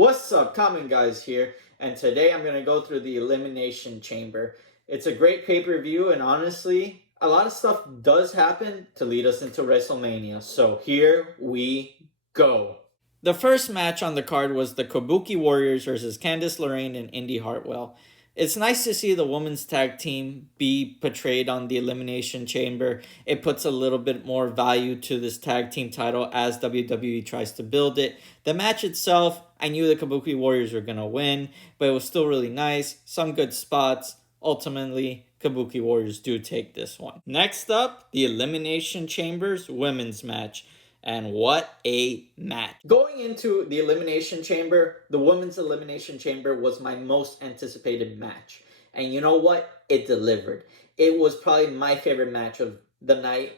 What's up, Common Guys here, and today I'm going to go through the Elimination Chamber. It's a great pay-per-view, and honestly, a lot of stuff does happen to lead us into WrestleMania, so here we go. The first match on the card was the Kabuki Warriors versus Candice LeRae and Indy Hartwell. It's nice to see the women's tag team be portrayed on the Elimination Chamber. It puts a little bit more value to this tag team title as WWE tries to build it. The match itself, I knew the Kabuki Warriors were going to win, but it was still really nice. Some good spots. Ultimately, Kabuki Warriors do take this one. Next up, the Elimination Chamber's women's match. And what a match. Going into the Elimination Chamber, the Women's Elimination Chamber was my most anticipated match. And you know what? It delivered. It was probably my favorite match of the night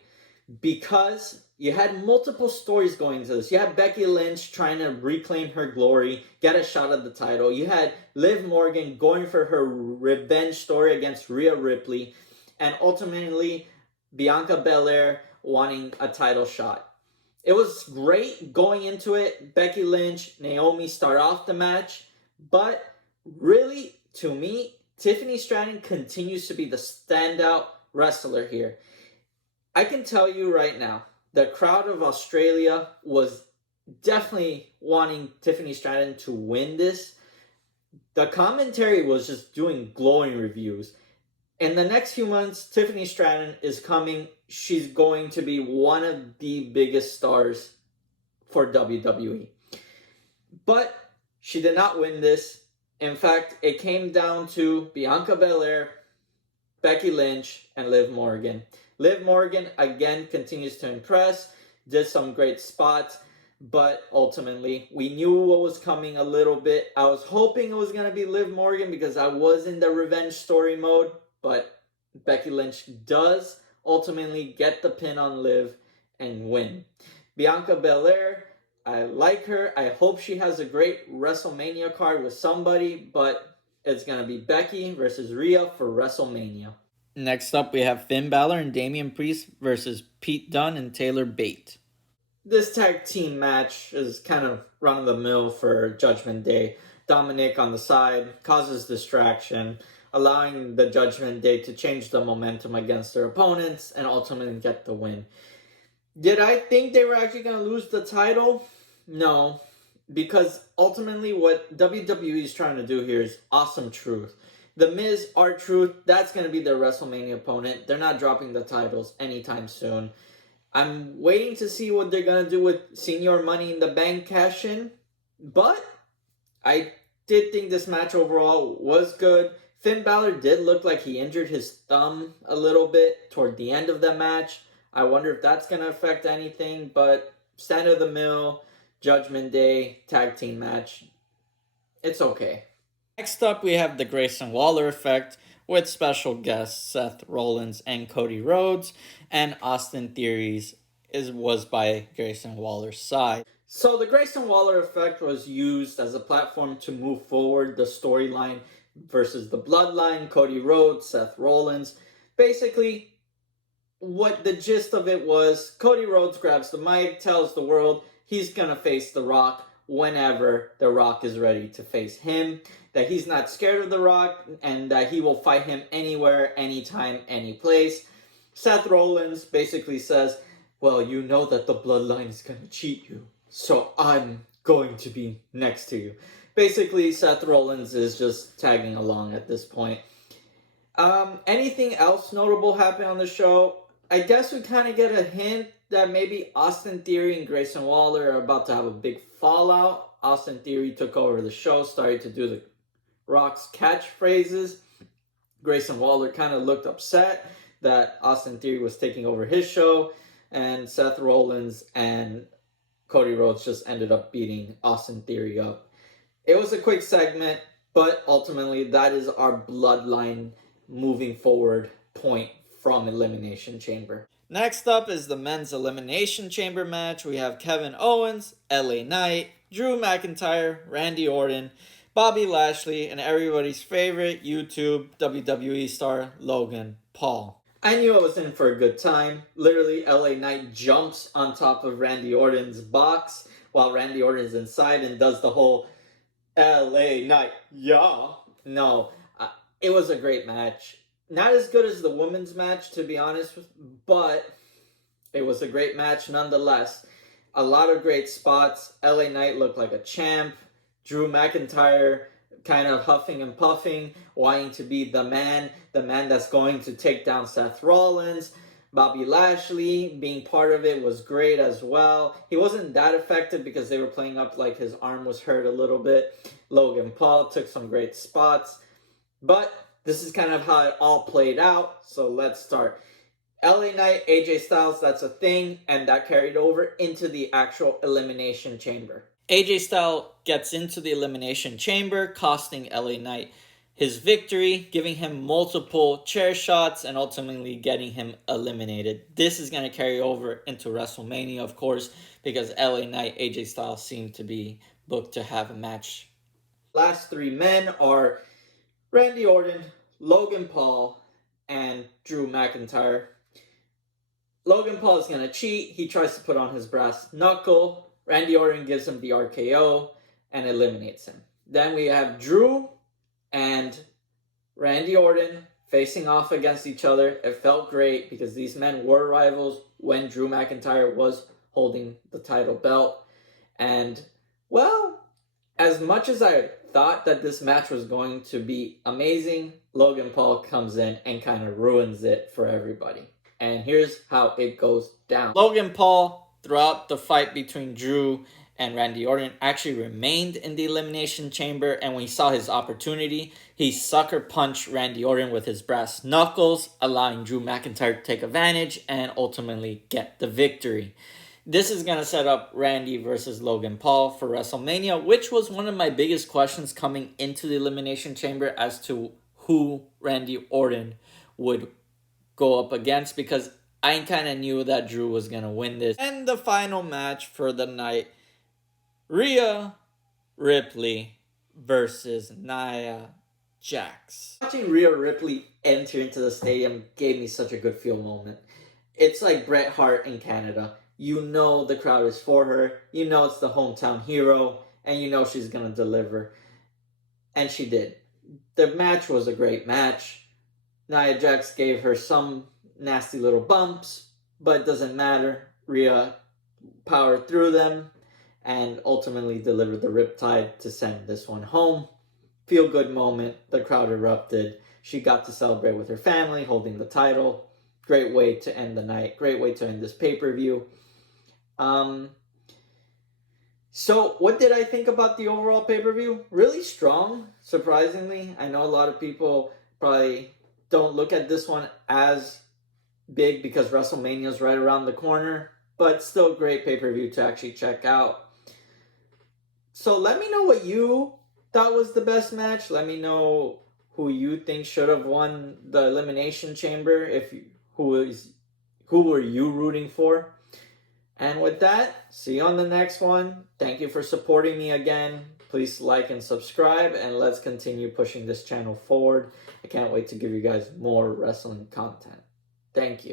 because you had multiple stories going into this. You had Becky Lynch trying to reclaim her glory, get a shot at the title. You had Liv Morgan going for her revenge story against Rhea Ripley. And ultimately, Bianca Belair wanting a title shot. It was great going into it. Becky Lynch, Naomi start off the match. But really, to me, Tiffany Stratton continues to be the standout wrestler here. I can tell you right now, the crowd of Australia was definitely wanting Tiffany Stratton to win this. The commentary was just doing glowing reviews. In the next few months, Tiffany Stratton is coming. She's going to be one of the biggest stars for WWE. But she did not win this. In fact, it came down to Bianca Belair, Becky Lynch, and Liv Morgan. Liv Morgan, again, continues to impress. Did some great spots. But ultimately, we knew what was coming a little bit. I was hoping it was going to be Liv Morgan because I was in the revenge story mode. But Becky Lynch does ultimately get the pin on Liv and win. Bianca Belair, I like her. I hope she has a great WrestleMania card with somebody, but it's going to be Becky versus Rhea for WrestleMania. Next up, we have Finn Balor and Damian Priest versus Pete Dunne and Taylor Bate. This tag team match is kind of run-of-the-mill for Judgment Day. Dominic on the side causes distraction, allowing the Judgment Day to change the momentum against their opponents and ultimately get the win. Did I think they were actually going to lose the title? No, because ultimately what WWE is trying to do here is Awesome Truth. The Miz, R-Truth, that's going to be their WrestleMania opponent. They're not dropping the titles anytime soon. I'm waiting to see what they're going to do with Senior Money in the Bank cash-in, but I did think this match overall was good. Finn Balor did look like he injured his thumb a little bit toward the end of the match. I wonder if that's going to affect anything, but standard of the mill, Judgment Day, tag team match, it's okay. Next up, we have the Grayson Waller effect with special guests Seth Rollins and Cody Rhodes, and Austin Theories was by Grayson Waller's side. So the Grayson Waller effect was used as a platform to move forward the storyline versus the Bloodline, Cody Rhodes, Seth Rollins. Basically, what the gist of it was, Cody Rhodes grabs the mic, tells the world he's going to face The Rock whenever The Rock is ready to face him, that he's not scared of The Rock, and that he will fight him anywhere, anytime, any place. Seth Rollins basically says, well, you know that the Bloodline is going to cheat you, so I'm going to be next to you. Basically, Seth Rollins is just tagging along at this point. Anything else notable happened on the show? I guess we kind of get a hint that maybe Austin Theory and Grayson Waller are about to have a big fallout. Austin Theory took over the show, started to do the Rock's catchphrases. Grayson Waller kind of looked upset that Austin Theory was taking over his show, and Seth Rollins and Cody Rhodes just ended up beating Austin Theory up. It was a quick segment, but ultimately that is our Bloodline moving forward point from Elimination Chamber. Next up is the Men's Elimination Chamber match. We have Kevin Owens, LA Knight, Drew McIntyre, Randy Orton, Bobby Lashley, and everybody's favorite YouTube WWE star, Logan Paul. I knew I was in for a good time. Literally, LA Knight jumps on top of Randy Orton's box while Randy Orton is inside and does the whole LA Knight, yeah. No, it was a great match. Not as good as the women's match, to be honest, but it was a great match nonetheless. A lot of great spots. LA Knight looked like a champ. Drew McIntyre kind of huffing and puffing, wanting to be the man that's going to take down Seth Rollins. Bobby Lashley being part of it was great as well. He wasn't that effective because they were playing up like his arm was hurt a little bit. Logan Paul took some great spots. But this is kind of how it all played out. So let's start. LA Knight, AJ Styles, that's a thing, and that carried over into the actual Elimination Chamber. AJ Styles gets into the Elimination Chamber, costing LA Knight his victory, giving him multiple chair shots, and ultimately getting him eliminated. This is going to carry over into WrestleMania, of course, because LA Knight, AJ Styles seem to be booked to have a match. Last three men are Randy Orton, Logan Paul, and Drew McIntyre. Logan Paul is going to cheat. He tries to put on his brass knuckle. Randy Orton gives him the RKO and eliminates him. Then we have Drew and Randy Orton facing off against each other. It felt great because these men were rivals when Drew McIntyre was holding the title belt. And, well, as much as I thought that this match was going to be amazing, Logan Paul comes in and kind of ruins it for everybody. And here's how it goes down. Logan Paul, throughout the fight between Drew and Randy Orton, actually remained in the Elimination Chamber. And when he saw his opportunity, he sucker punched Randy Orton with his brass knuckles, allowing Drew McIntyre to take advantage and ultimately get the victory. This is going to set up Randy versus Logan Paul for WrestleMania, which was one of my biggest questions coming into the Elimination Chamber as to who Randy Orton would go up against, because I kind of knew that Drew was going to win this. And the final match for the night, Rhea Ripley versus Nia Jax. Watching Rhea Ripley enter into the stadium gave me such a good feel moment. It's like Bret Hart in Canada. You know the crowd is for her. You know it's the hometown hero. And you know she's going to deliver. And she did. The match was a great match. Nia Jax gave her some nasty little bumps, but it doesn't matter. Rhea powered through them and ultimately delivered the Riptide to send this one home. Feel good moment. The crowd erupted. She got to celebrate with her family, holding the title. Great way to end the night. Great way to end this pay-per-view. So what did I think about the overall pay-per-view? Really strong, surprisingly. I know a lot of people probably don't look at this one as big because WrestleMania is right around the corner, but still great pay-per-view to actually check out. So let me know what you thought was the best match. Let me know who you think should have won the Elimination Chamber. Who were you rooting for? And with that, see you on the next one. Thank you for supporting me again. Please like and subscribe, and let's continue pushing this channel forward. I can't wait to give you guys more wrestling content. Thank you.